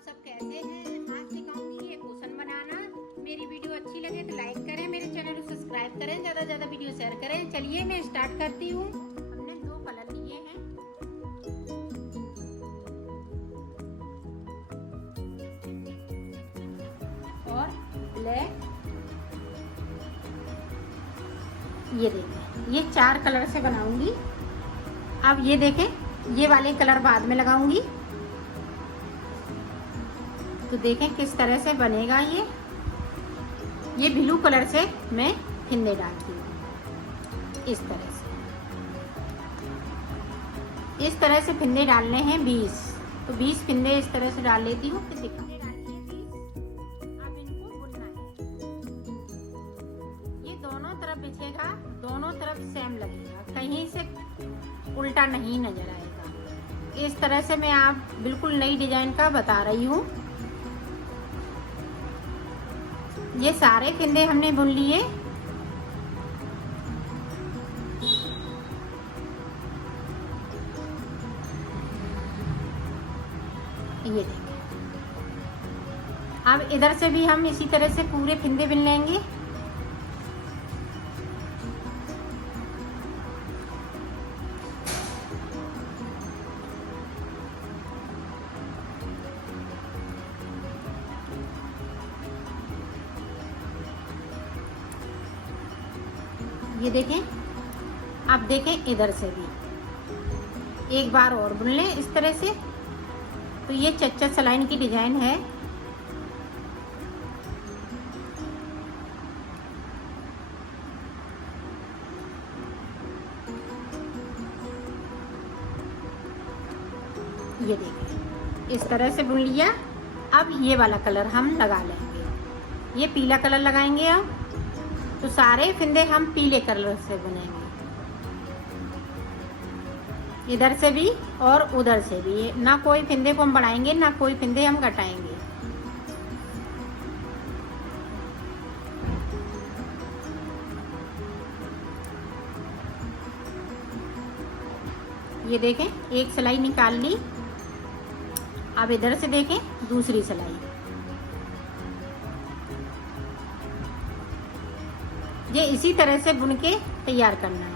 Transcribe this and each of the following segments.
आप सब कैसे हैं। आज सिखाऊंगी ये कुशन बनाना। मेरी वीडियो अच्छी लगे तो लाइक करें, मेरे चैनल को सब्सक्राइब करें, ज़्यादा से ज़्यादा वीडियो शेयर करें। चलिए मैं स्टार्ट करती हूँ। हमने 2 कलर लिए हैं, और ब्लैक। ये देखें, ये 4 कलर से बनाऊंगी। अब ये देखें, ये वाले कलर बाद में लगाऊंगी तो देखें किस तरह से बनेगा। ये ब्लू कलर से मैं फिंदे डालती हूँ। इस तरह से फिंदे डालने हैं 20। तो 20 फिंदे इस तरह से डाल लेती हूँ। फिर दिखा अब इनको बुनना है। ये दोनों तरफ बिछेगा, दोनों तरफ सेम लगेगा, कहीं से उल्टा नहीं नजर आएगा। इस तरह से मैं आप बिल्कुल नई डिजाइन का बता रही हूँ। ये सारे फिंदे हमने बुन लिए। ये देखिए, अब इधर से भी हम इसी तरह से पूरे फिंदे बुन लेंगे। ये देखें, आप देखें इधर से भी एक बार और बुन लें इस तरह से। तो ये चच्चा सलाइन की डिजाइन है। ये देखें, इस तरह से बुन लिया। अब ये वाला कलर हम लगा लेंगे। ये पीला कलर लगाएंगे। अब तो सारे फिंदे हम पीले कलर से बुनेंगे, इधर से भी और उधर से भी। ना कोई फिंदे को हम बढ़ाएंगे, ना कोई फिंदे हम घटाएंगे। ये देखें, एक सिलाई निकाल ली। अब इधर से देखें दूसरी सिलाई। ये इसी तरह से बुन के तैयार करना है।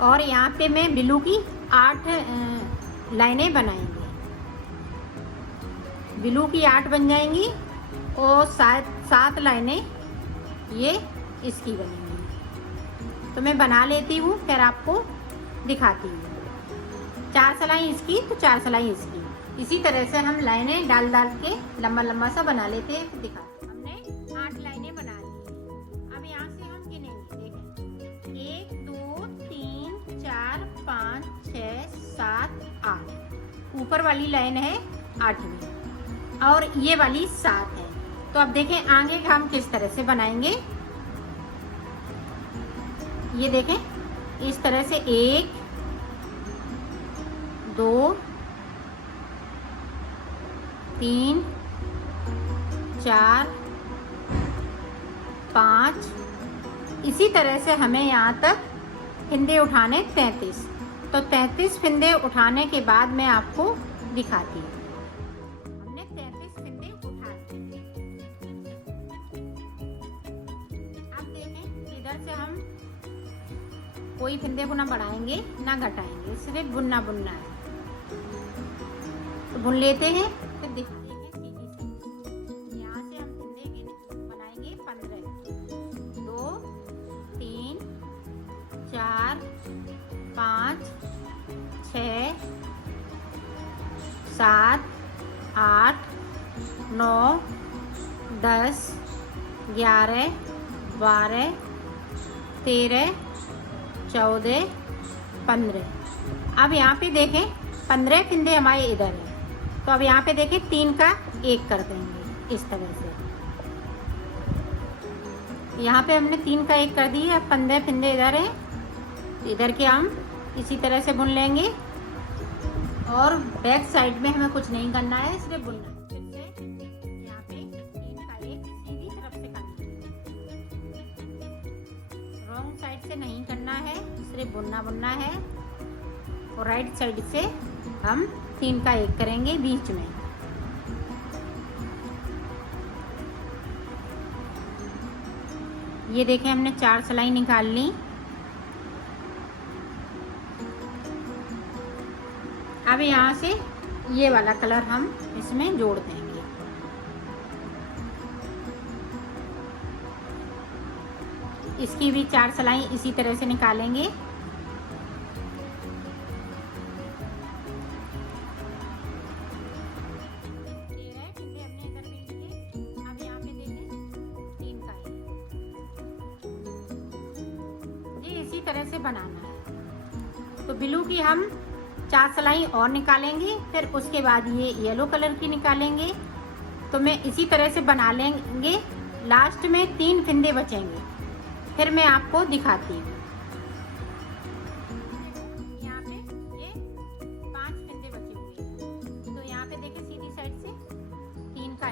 और यहाँ पे मैं ब्लू की 8 लाइनें बनाएंगे। ब्लू की 8 बन जाएंगी और 7 लाइनें ये इसकी बनेंगी। तो मैं बना लेती हूँ, फिर आपको दिखाती हूँ। 4 सिलाई इसकी तो 4 सिलाई इसकी। इसी तरह से हम लाइनें डाल डाल के लंबा लंबा सा बना लेते हैं। फिर दिखाते हैं। हमने 8 लाइनें बना ली। अब यहाँ से हम गिनेंगे। देखें, 1 2 3 4 5 6 7 8। ऊपर वाली लाइन है 8वीं और ये वाली 7 है। तो अब देखें आगे का हम किस तरह से बनाएंगे। ये देखें, इस तरह से 1 2 3 4 5। इसी तरह से हमें यहाँ तक फिंदे उठाने 33। तो 33 फिंदे उठाने के बाद मैं आपको दिखाती हूँ। हमने 33 फिंदे उठा लिए। अब देखें, इधर से हम कोई फिंदे को ना बढ़ाएंगे ना घटाएंगे, सिर्फ बुनना है। तो बुन लेते हैं, फिर दिखाते हैं। यहाँ से हम फिंदे बनाएंगे 15। 2 3 4 5 6 7 8 9 10 11 12 13 14 15। अब यहाँ पे देखें 15 फिंदे हमारे इधर है। तो अब यहाँ पे देखें 3 का 1 कर देंगे इस तरह से। यहाँ पे हमने 3 का 1 कर दिया। अब 15 फिंदे इधर है, इधर के हम इसी तरह से बुन लेंगे। और बैक साइड में हमें कुछ नहीं करना है, सिर्फ बुनना है। फिर से यहाँ पे 3 का 1 सीधी तरफ से करना है, रॉन्ग साइड से नहीं करना है, सिर्फ बुनना है। और राइट साइड से हम 3 का 1 करेंगे बीच में। ये देखें हमने 4 सिलाई निकाल ली। अब यहाँ से ये वाला कलर हम इसमें जोड़ देंगे। इसकी भी 4 सिलाई इसी तरह से निकालेंगे। अब यहाँ पे देखें 3 का ये इसी तरह से बनाना है। तो ब्लू की हम 4 सिलाई और निकालेंगे, फिर उसके बाद ये येलो कलर की निकालेंगे। तो मैं इसी तरह से बना लेंगे। लास्ट में 3 फिंदे बचेंगे, फिर मैं आपको दिखाती हूँ। यहाँ पे ये 5 फिंदे बचे हुए हैं। तो यहाँ पे देखिए सीधी साइड से 3 का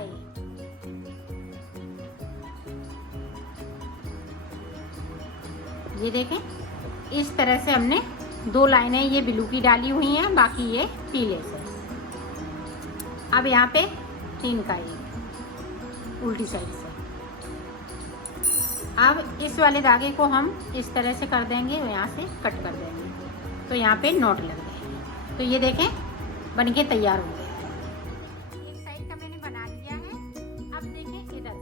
ये देखें इस तरह से हमने 2 लाइनें ये ब्लू की डाली हुई हैं, बाकी ये पीले से। अब यहाँ पे 3 का उल्टी साइड से। अब इस वाले धागे को हम इस तरह से कर देंगे, यहाँ से कट कर देंगे, तो यहाँ पे नॉट लग जाएंगे। तो ये देखें बनके तैयार हो गए। एक साइड का मैंने बना लिया है। अब देखें इधर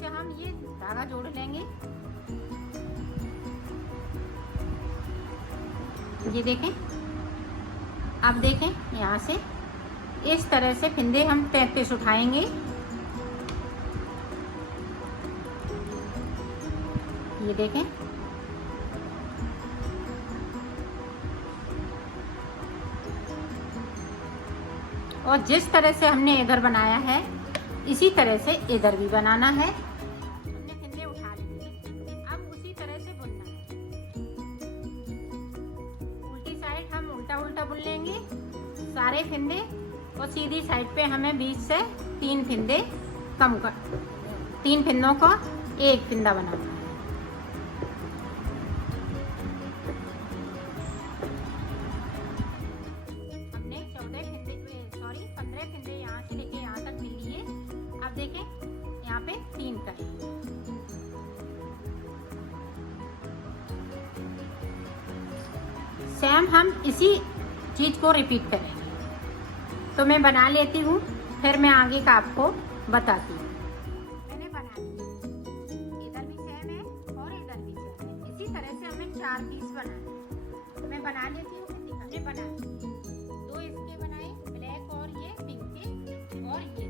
से हम ये धागा जोड़ लेंगे। ये देखें, अब देखें यहाँ से इस तरह से फिंदे हम 33 उठाएंगे। ये देखें और जिस तरह से हमने इधर बनाया है इसी तरह से इधर भी बनाना है। हमने फिंदे उठा लिए, अब उसी तरह से बुनना है। उल्टी साइड हम उल्टा उल्टा बुन लेंगे सारे फिंदे, और सीधी साइड पे हमें बीच से 3 फिंदे कम कर, 3 फिंदों का 1 फिंदा बनाना है। हमने 15 फिंदे यहाँ से लेके यहाँ तक मिल लिए। अब देखें यहाँ पे 3 का सेम हम इसी चीज को रिपीट करेंगे। तो मैं बना लेती हूँ, फिर मैं आगे का आपको बताती हूँ। मैंने बना लिया, इधर भी सेम है और इधर भी सेम है। इसी तरह से हमें 4 पीस बनाने। मैं बना लेती हूँ, हमने बना लिए 2 इसके बनाए, ब्लैक और ये पिंक के, और ये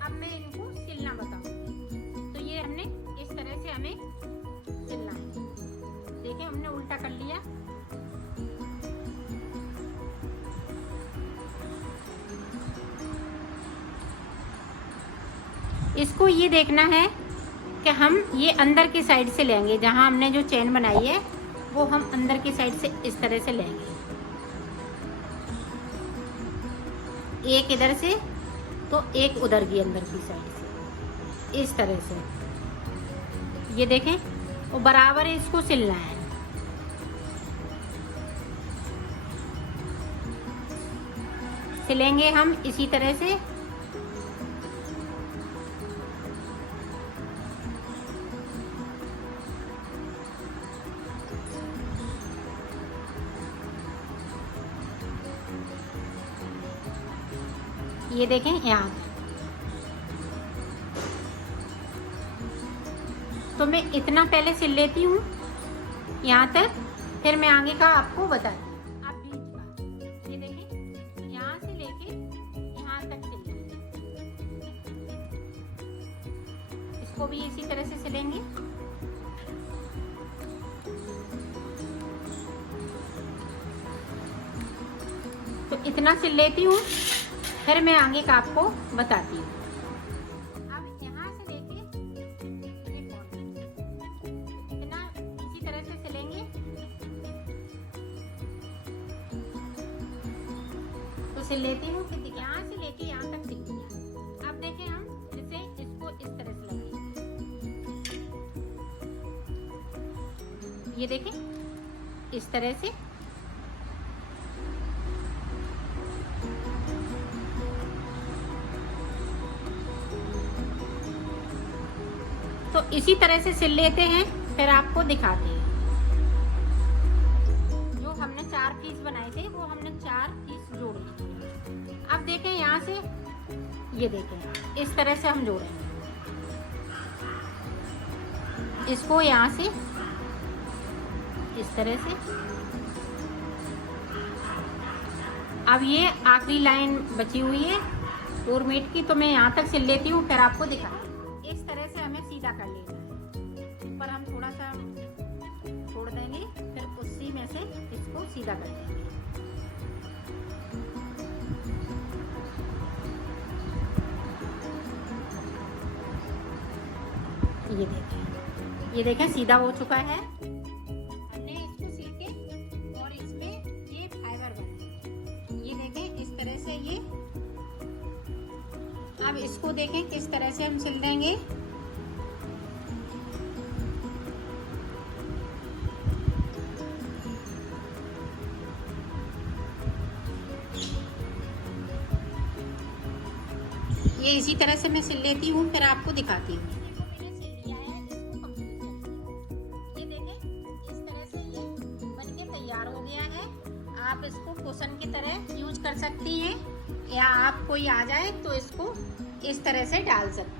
अब मैं इनको सिलना बताऊंगी। तो ये हमने इस तरह से हमें सिलना है। देखिए हमने उल्टा कर लिया। इसको ये देखना है कि हम ये अंदर की साइड से लेंगे, जहां हमने जो चेन बनाई है वो हम अंदर की साइड से इस तरह से लेंगे। एक इधर से तो एक उधर की अंदर की साइड से, इस तरह से। ये देखें और बराबर इसको सिलना है। सिलेंगे हम इसी तरह से। ये देखें यहाँ, तो मैं इतना पहले सिल लेती हूँ यहाँ तक, फिर मैं आगे का आपको बताती हूँ। आप बीच का ये देखें, यहाँ से लेके यहाँ तक सिलेंगे। इसको भी इसी तरह से सिलेंगे। तो इतना सिल लेती हूँ, फिर मैं आगे का आपको बताती हूँ। अब यहाँ से लेके इतना इसी तरह से सिलेंगे। तो सिल लेती हूँ कि यहाँ से लेके यहाँ तक सिल लिया। अब देखें हम इसे इसको इस तरह से लगाएंगे। ये देखें इस तरह से। इसी तरह से सिल लेते हैं, फिर आपको दिखाते हैं। जो हमने 4 पीस बनाए थे वो हमने 4 पीस जोड़ लिए। अब देखें यहाँ से, ये देखें इस तरह से हम जोड़ेंगे इसको, यहाँ से इस तरह से। अब ये आखिरी लाइन बची हुई है डोरमेट की, तो मैं यहाँ तक सिल लेती हूँ, फिर आपको दिखा। इस तरह से हमें सीधा कर लेना है। ऊपर हम थोड़ा सा छोड़ देंगे, फिर उसी में से इसको सीधा कर देंगे। ये देखें सीधा हो चुका है। हमने इसको सिल के और इसमें ये फाइबर बना, ये देखें इस तरह से ये। अब इसको देखें किस तरह से हम सिल देंगे। ये इसी तरह से मैं सिल लेती हूँ, फिर आपको दिखाती हूँ। तैयार हो गया है। आप इसको कुशन की तरह यूज कर सकती हैं, या आप कोई आ जाए तो इसको इस तरह से डाल सकते हैं।